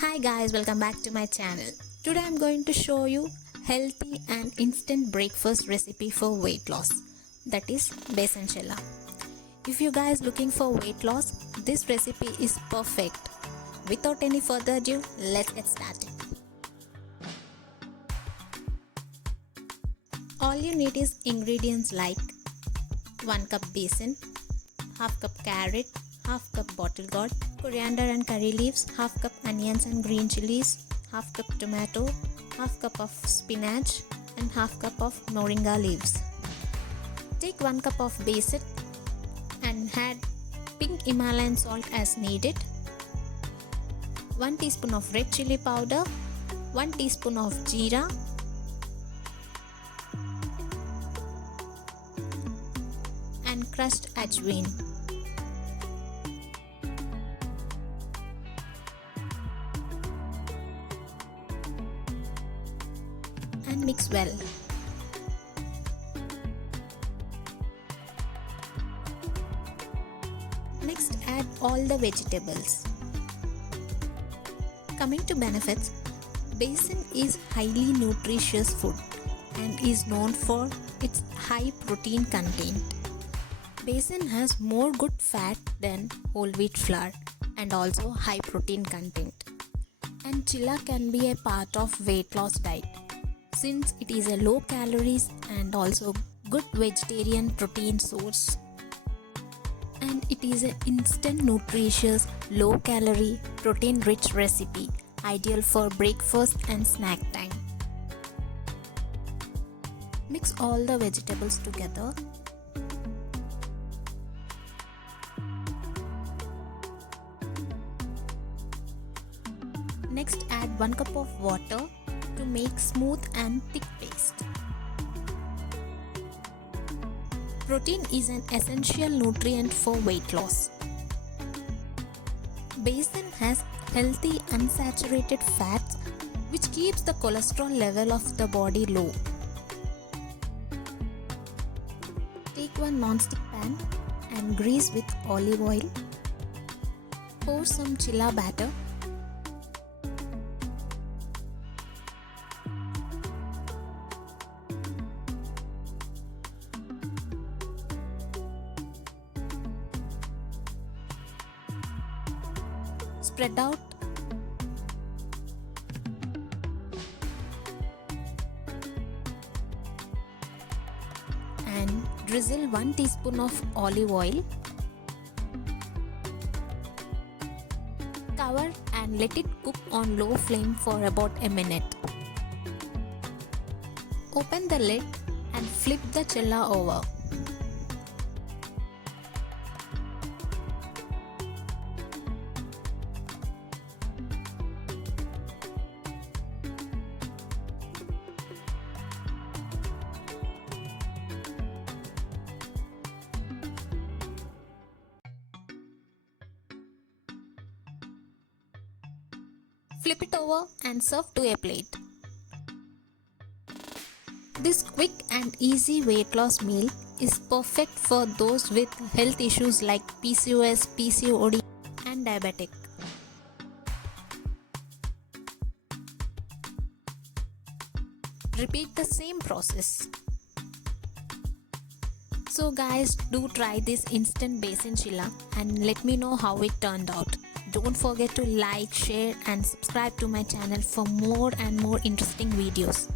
Hi guys, welcome back to my channel. Today I'm going to show you healthy and instant breakfast recipe for weight loss, that is BesanCheela. If you guys looking for weight loss, this recipe is perfect. Without any further ado, let's get started. All you need is ingredients like 1 cup besan, half cup carrot, half cup bottle gourd, coriander and curry leaves, half cup onions and green chillies, half cup tomato, half cup of spinach and half cup of moringa leaves. Take 1 cup of besan and add pink Himalayan salt as needed, 1 teaspoon of red chilli powder, 1 teaspoon of Jeera, and crushed Ajwain. And mix well. Next, add all the vegetables. Coming to benefits, besan is highly nutritious food and is known for its high protein content. Besan has more good fat than whole wheat flour and also high protein content. And chilla can be a part of weight loss diet, since it is a low calories and also good vegetarian protein source, and it is an instant nutritious low calorie protein rich recipe ideal for breakfast and snack time. Mix all the vegetables together. Next, add 1 cup of water to make smooth and thick paste. Protein is an essential nutrient for weight loss. Besan has healthy unsaturated fats which keeps the cholesterol level of the body low. Take 1 non-stick pan and grease with olive oil. Pour some chilla batter. Spread out and drizzle 1 teaspoon of olive oil. Cover and let it cook on low flame for about a minute. Open the lid and flip the chilla over. Flip it over and serve to a plate. This quick and easy weight loss meal is perfect for those with health issues like PCOS, PCOD and diabetic. Repeat the same process. So guys, do try this instant BesanCheela and let me know how it turned out. Don't forget to like, share and subscribe to my channel for more and more interesting videos.